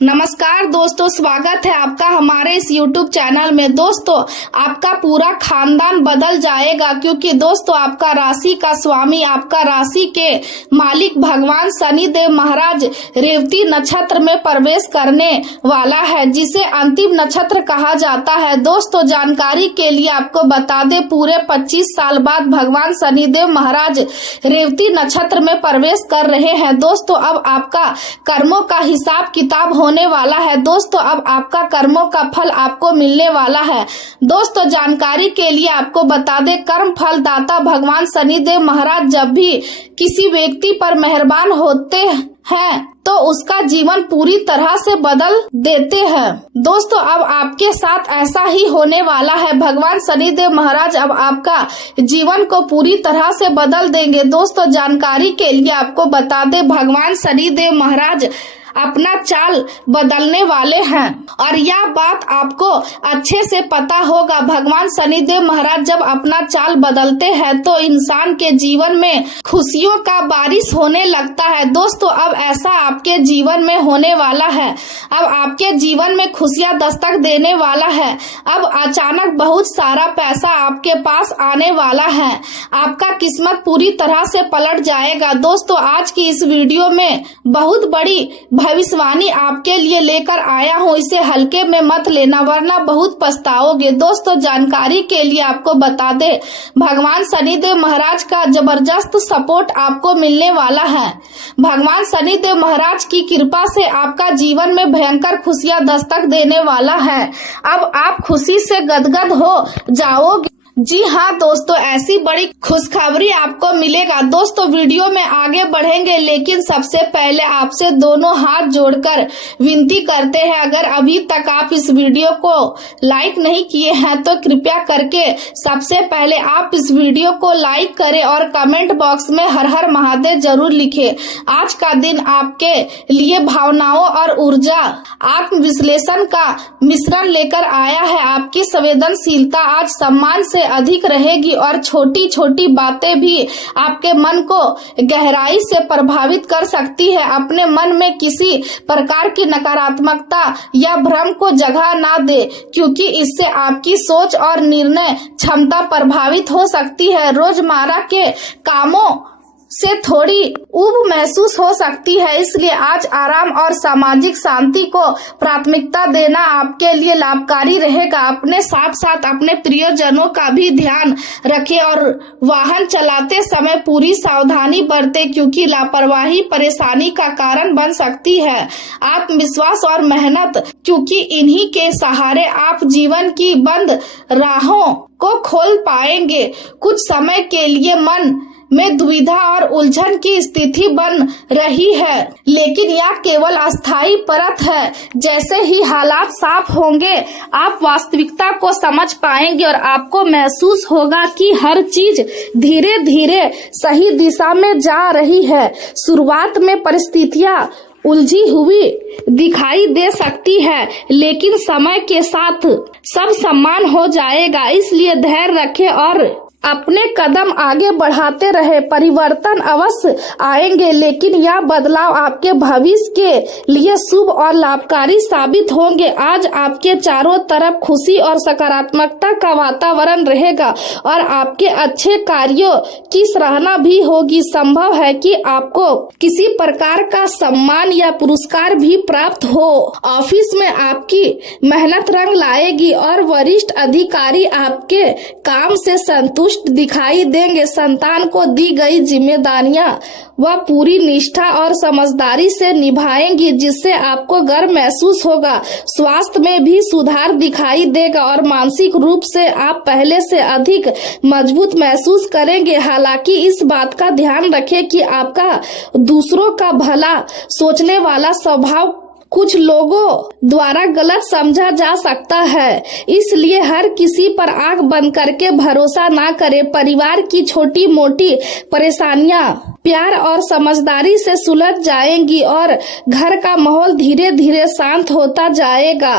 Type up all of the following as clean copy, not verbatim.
नमस्कार दोस्तों, स्वागत है आपका हमारे इस YouTube चैनल में। दोस्तों, आपका पूरा खानदान बदल जाएगा क्योंकि दोस्तों आपका राशि का स्वामी, आपका राशि के मालिक भगवान शनिदेव महाराज रेवती नक्षत्र में प्रवेश करने वाला है, जिसे अंतिम नक्षत्र कहा जाता है। दोस्तों, जानकारी के लिए आपको बता दें, पूरे 25 साल बाद भगवान शनिदेव महाराज रेवती नक्षत्र में प्रवेश कर रहे हैं। दोस्तों, अब आपका कर्मों का हिसाब किताब होने वाला है। दोस्तों, अब आपका कर्मों का फल आपको मिलने वाला है। दोस्तों, जानकारी के लिए आपको बता दें, कर्म फल दाता भगवान शनिदेव महाराज जब भी किसी व्यक्ति पर मेहरबान होते हैं तो उसका जीवन पूरी तरह से बदल देते हैं। दोस्तों, अब आपके साथ ऐसा ही होने वाला है। भगवान शनिदेव महाराज अब आपका जीवन को पूरी तरह से बदल देंगे। दोस्तों, जानकारी के लिए आपको बता दें, भगवान शनिदेव महाराज अपना चाल बदलने वाले हैं और यह बात आपको अच्छे से पता होगा। भगवान शनिदेव महाराज जब अपना चाल बदलते हैं तो इंसान के जीवन में खुशियों का बारिश होने लगता है। दोस्तों, अब ऐसा आपके जीवन में होने वाला है। अब आपके जीवन में खुशियां दस्तक देने वाला है। अब अचानक बहुत सारा पैसा आपके पास आने वाला है। आपका किस्मत पूरी तरह से पलट जाएगा। दोस्तों, आज की इस वीडियो में बहुत बड़ी भविष्यवाणी आपके लिए लेकर आया हूँ। इसे हल्के में मत लेना वरना बहुत पछताओगे। दोस्तों, जानकारी के लिए आपको बता दें, भगवान शनिदेव महाराज का जबरदस्त सपोर्ट आपको मिलने वाला है। भगवान शनिदेव महाराज की कृपा से आपका जीवन में भयंकर खुशियां दस्तक देने वाला है। अब आप खुशी से गदगद हो जाओगे। जी हाँ दोस्तों, ऐसी बड़ी खुशखबरी आपको मिलेगा। दोस्तों, वीडियो में आगे बढ़ेंगे लेकिन सबसे पहले आपसे दोनों हाथ जोड़कर विनती करते हैं, अगर अभी तक आप इस वीडियो को लाइक नहीं किए हैं तो कृपया करके सबसे पहले आप इस वीडियो को लाइक करें और कमेंट बॉक्स में हर हर महादेव जरूर लिखें। आज का दिन आपके लिए भावनाओं और ऊर्जा आत्म विश्लेषण का मिश्रण लेकर आया है। आपकी संवेदनशीलता आज सम्मान से अधिक रहेगी और छोटी छोटी बातें भी आपके मन को गहराई से प्रभावित कर सकती है। अपने मन में किसी प्रकार की नकारात्मकता या भ्रम को जगह ना दे, क्योंकि इससे आपकी सोच और निर्णय क्षमता प्रभावित हो सकती है। रोजमर्रा के कामों से थोड़ी ऊब महसूस हो सकती है, इसलिए आज आराम और सामाजिक शांति को प्राथमिकता देना आपके लिए लाभकारी रहेगा। अपने साथ साथ अपने प्रियजनों का भी ध्यान रखें और वाहन चलाते समय पूरी सावधानी बरतें, क्योंकि लापरवाही परेशानी का कारण बन सकती है। आत्मविश्वास और मेहनत, क्योंकि इन्हीं के सहारे आप जीवन की बंद राहों को खोल पाएंगे। कुछ समय के लिए मन में दुविधा और उलझन की स्थिति बन रही है, लेकिन यह केवल अस्थायी परत है। जैसे ही हालात साफ होंगे आप वास्तविकता को समझ पाएंगे और आपको महसूस होगा कि हर चीज धीरे धीरे सही दिशा में जा रही है। शुरुआत में परिस्थितियां उलझी हुई दिखाई दे सकती है, लेकिन समय के साथ सब समान हो जाएगा। इसलिए धैर्य रखें और अपने कदम आगे बढ़ाते रहे। परिवर्तन अवश्य आएंगे, लेकिन यह बदलाव आपके भविष्य के लिए शुभ और लाभकारी साबित होंगे। आज आपके चारों तरफ खुशी और सकारात्मकता का वातावरण रहेगा और आपके अच्छे कार्यों की सराहना भी होगी। संभव है कि आपको किसी प्रकार का सम्मान या पुरस्कार भी प्राप्त हो। ऑफिस में आपकी मेहनत रंग लाएगी और वरिष्ठ अधिकारी आपके काम से संतुष्ट दिखाई देंगे। संतान को दी गई जिम्मेदारियां वह पूरी निष्ठा और समझदारी से निभाएंगी, जिससे आपको गर्व महसूस होगा। स्वास्थ्य में भी सुधार दिखाई देगा और मानसिक रूप से आप पहले से अधिक मजबूत महसूस करेंगे। हालांकि इस बात का ध्यान रखें कि आपका दूसरों का भला सोचने वाला स्वभाव कुछ लोगों द्वारा गलत समझा जा सकता है, इसलिए हर किसी पर आंख बंद करके भरोसा ना करें। परिवार की छोटी मोटी परेशानियां प्यार और समझदारी से सुलझ जाएंगी और घर का माहौल धीरे धीरे शांत होता जाएगा।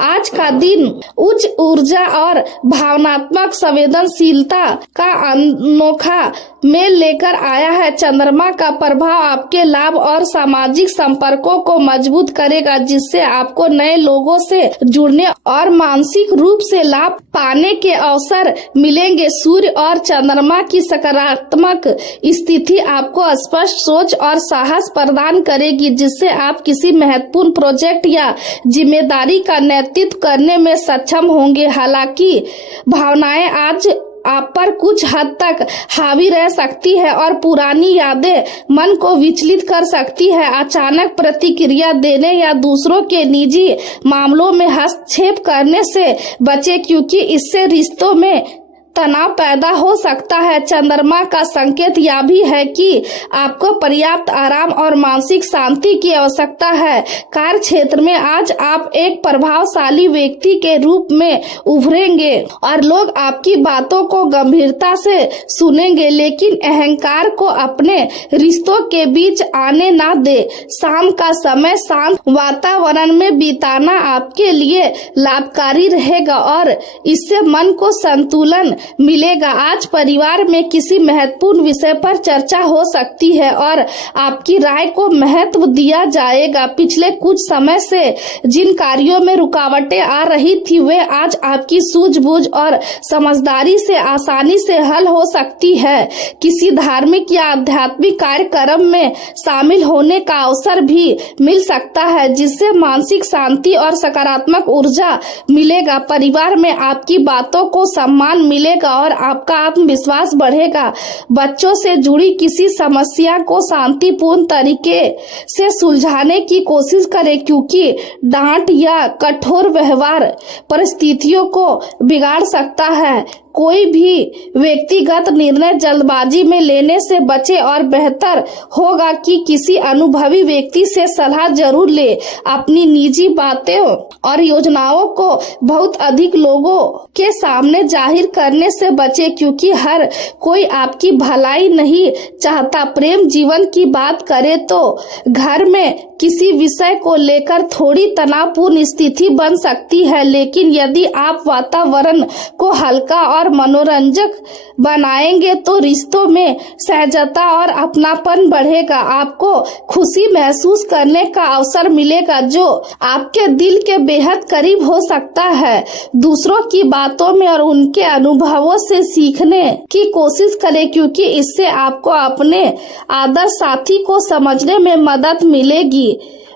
आज का दिन उच्च ऊर्जा और भावनात्मक संवेदनशीलता का अनोखा में लेकर आया है। चंद्रमा का प्रभाव आपके लाभ और सामाजिक संपर्कों को मजबूत करेगा, जिससे आपको नए लोगों से जुड़ने और मानसिक रूप से लाभ पाने के अवसर मिलेंगे। सूर्य और चंद्रमा की सकारात्मक स्थिति आपको स्पष्ट सोच और साहस प्रदान करेगी, जिससे आप किसी महत्वपूर्ण प्रोजेक्ट या जिम्मेदारी का नेतृत्व करने में सक्षम होंगे। हालांकि भावनाएं आज आप पर कुछ हद तक हावी रह सकती है और पुरानी यादें मन को विचलित कर सकती है। अचानक प्रतिक्रिया देने या दूसरों के निजी मामलों में हस्तक्षेप करने से बचें, क्योंकि इससे रिश्तों में तनाव पैदा हो सकता है। चंद्रमा का संकेत यह भी है कि आपको पर्याप्त आराम और मानसिक शांति की आवश्यकता है। कार्य क्षेत्र में आज आप एक प्रभावशाली व्यक्ति के रूप में उभरेंगे और लोग आपकी बातों को गंभीरता से सुनेंगे, लेकिन अहंकार को अपने रिश्तों के बीच आने ना दे। शाम का समय शांत वातावरण में बिताना आपके लिए लाभकारी रहेगा और इससे मन को संतुलन मिलेगा। आज परिवार में किसी महत्वपूर्ण विषय पर चर्चा हो सकती है और आपकी राय को महत्व दिया जाएगा। पिछले कुछ समय से जिन कार्यों में रुकावटें आ रही थी, वे आज आपकी सूझबूझ और समझदारी से आसानी से हल हो सकती है। किसी धार्मिक या आध्यात्मिक कार्यक्रम में शामिल होने का अवसर भी मिल सकता है, जिससे मानसिक शांति और सकारात्मक ऊर्जा मिलेगा। परिवार में आपकी बातों को सम्मान मिलेगा और आपका आत्मविश्वास बढ़ेगा। बच्चों से जुड़ी किसी समस्या को शांतिपूर्ण तरीके से सुलझाने की कोशिश करें, क्योंकि डांट या कठोर व्यवहार परिस्थितियों को बिगाड़ सकता है। कोई भी व्यक्तिगत निर्णय जल्दबाजी में लेने से बचे और बेहतर होगा कि किसी अनुभवी व्यक्ति से सलाह जरूर ले। अपनी निजी बातें और योजनाओं को बहुत अधिक लोगों के सामने जाहिर करने से बचे, क्योंकि हर कोई आपकी भलाई नहीं चाहता। प्रेम जीवन की बात करें तो घर में किसी विषय को लेकर थोड़ी तनावपूर्ण स्थिति बन सकती है, लेकिन यदि आप वातावरण को हल्का और मनोरंजक बनाएंगे तो रिश्तों में सहजता और अपनापन बढ़ेगा। आपको खुशी महसूस करने का अवसर मिलेगा, जो आपके दिल के बेहद करीब हो सकता है। दूसरों की बातों में और उनके अनुभवों से सीखने की कोशिश करें, क्योंकि इससे आपको अपने आदर्श साथी को समझने में मदद मिलेगी।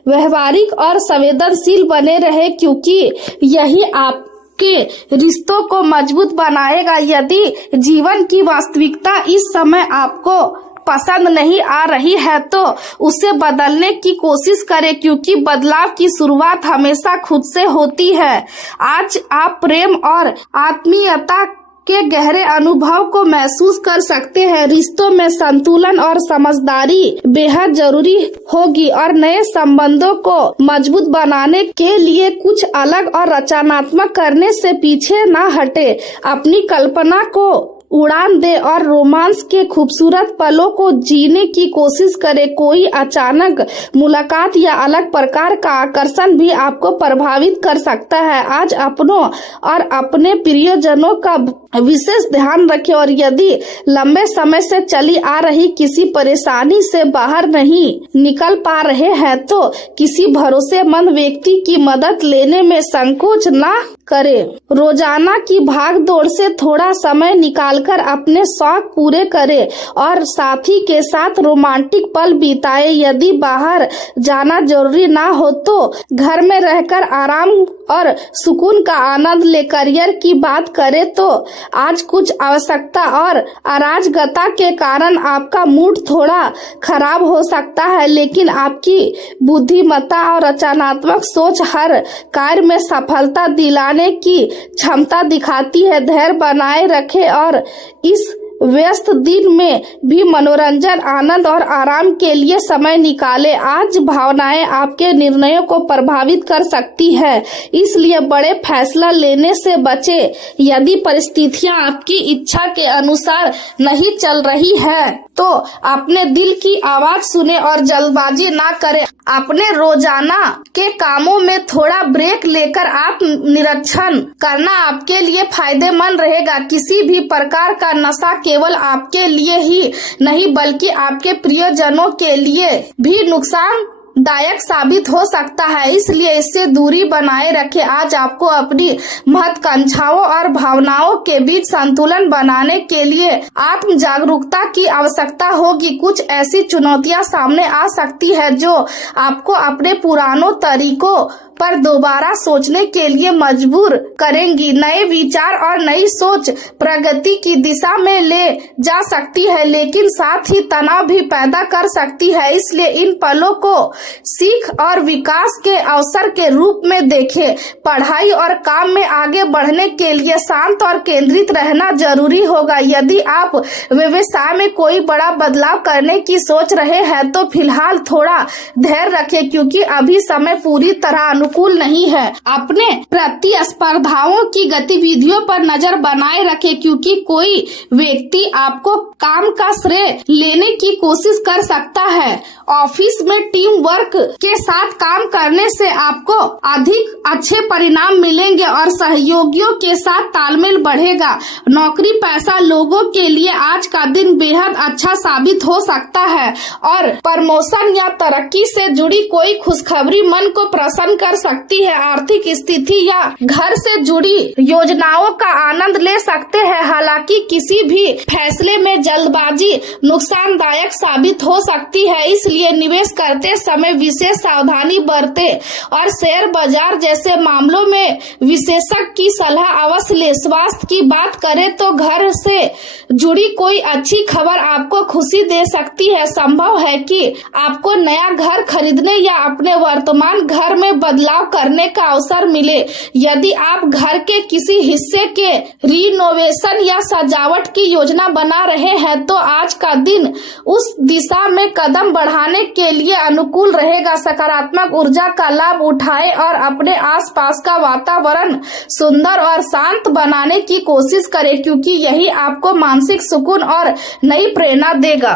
व्यवहारिक और संवेदनशील बने रहे, क्योंकि यही आप के रिश्तों को मजबूत बनाएगा। यदि जीवन की वास्तविकता इस समय आपको पसंद नहीं आ रही है तो उसे बदलने की कोशिश करें, क्योंकि बदलाव की शुरुआत हमेशा खुद से होती है। आज आप प्रेम और आत्मीयता के गहरे अनुभव को महसूस कर सकते हैं। रिश्तों में संतुलन और समझदारी बेहद जरूरी होगी और नए संबंधों को मजबूत बनाने के लिए कुछ अलग और रचनात्मक करने से पीछे ना हटे। अपनी कल्पना को उड़ान दे और रोमांस के खूबसूरत पलों को जीने की कोशिश करे। कोई अचानक मुलाकात या अलग प्रकार का आकर्षण भी आपको प्रभावित कर सकता है। आज अपनों और अपने प्रियजनों का विशेष ध्यान रखें और यदि लंबे समय से चली आ रही किसी परेशानी से बाहर नहीं निकल पा रहे हैं तो किसी भरोसेमंद व्यक्ति की मदद लेने में संकोच ना करें। रोजाना की भाग दौड़ से थोड़ा समय निकालकर अपने शौक पूरे करें और साथी के साथ रोमांटिक पल बिताएं। यदि बाहर जाना जरूरी ना हो तो घर में रहकर आराम और सुकून का आनंद ले। करियर की बात करें तो आज कुछ आवश्यकता और अराजकता के कारण आपका मूड थोड़ा खराब हो सकता है, लेकिन आपकी बुद्धिमत्ता और रचनात्मक सोच हर कार्य में सफलता दिलाने की क्षमता दिखाती है। धैर्य बनाए रखें और इस व्यस्त दिन में भी मनोरंजन, आनंद और आराम के लिए समय निकालें। आज भावनाएं आपके निर्णयों को प्रभावित कर सकती है, इसलिए बड़े फैसला लेने से बचें। यदि परिस्थितियां आपकी इच्छा के अनुसार नहीं चल रही है तो तो अपने दिल की आवाज सुने और जल्दबाजी ना करें। अपने रोजाना के कामों में थोड़ा ब्रेक लेकर आत्मनिरीक्षण करना आपके लिए फायदेमंद रहेगा। किसी भी प्रकार का नशा केवल आपके लिए ही नहीं बल्कि आपके प्रियजनों के लिए भी नुकसानदायक साबित हो सकता है, इसलिए इससे दूरी बनाए रखें। आज आपको अपनी महत्वाकांक्षाओं और भावनाओं के बीच संतुलन बनाने के लिए आत्म जागरूकता की आवश्यकता होगी। कुछ ऐसी चुनौतियां सामने आ सकती है जो आपको अपने पुरानों तरीकों पर दोबारा सोचने के लिए मजबूर करेंगी। नए विचार और नई सोच प्रगति की दिशा में ले जा सकती है, लेकिन साथ ही तनाव भी पैदा कर सकती है। इसलिए इन पलों को सीख और विकास के अवसर के रूप में देखें। पढ़ाई और काम में आगे बढ़ने के लिए शांत और केंद्रित रहना जरूरी होगा। यदि आप व्यवसाय में कोई बड़ा बदलाव करने की सोच रहे हैं तो फिलहाल थोड़ा धैर्य रखें, क्योंकि अभी समय पूरी तरह अनुकूल नहीं है। अपने प्रतिस्पर्धाओं की गतिविधियों पर नजर बनाए रखें, क्योंकि कोई व्यक्ति आपको काम का श्रेय लेने की कोशिश कर सकता है। ऑफिस में टीम वर्क के साथ काम करने से आपको अधिक अच्छे परिणाम मिलेंगे और सहयोगियों के साथ तालमेल बढ़ेगा। नौकरी पेशा लोगों के लिए आज का दिन बेहद अच्छा साबित हो सकता है और प्रमोशन या तरक्की से जुड़ी कोई खुशखबरी मन को प्रसन्न कर सकती है। आर्थिक स्थिति या घर से जुड़ी योजनाओं का आनंद ले सकते हैं। हालांकि किसी भी फैसले में जल्दबाजी नुकसानदायक साबित हो सकती है, इसलिए निवेश करते समय विशेष सावधानी बरतें और शेयर बाजार जैसे मामलों में विशेषज्ञ की सलाह अवश्य लें। स्वास्थ्य की बात करें तो घर से जुड़ी कोई अच्छी खबर आपको खुशी दे सकती है। संभव है कि आपको नया घर खरीदने या अपने वर्तमान घर में बदलाव करने का अवसर मिले। यदि आप घर के किसी हिस्से के रिनोवेशन या सजावट की योजना बना रहे हैं तो आज का दिन उस दिशा में कदम बढ़ाने के लिए अनुकूल रहेगा। सकारात्मक ऊर्जा का लाभ उठाएं और अपने आसपास का वातावरण सुंदर और शांत बनाने की कोशिश करें, क्योंकि यही आपको मानसिक सुकून और नई प्रेरणा देगा।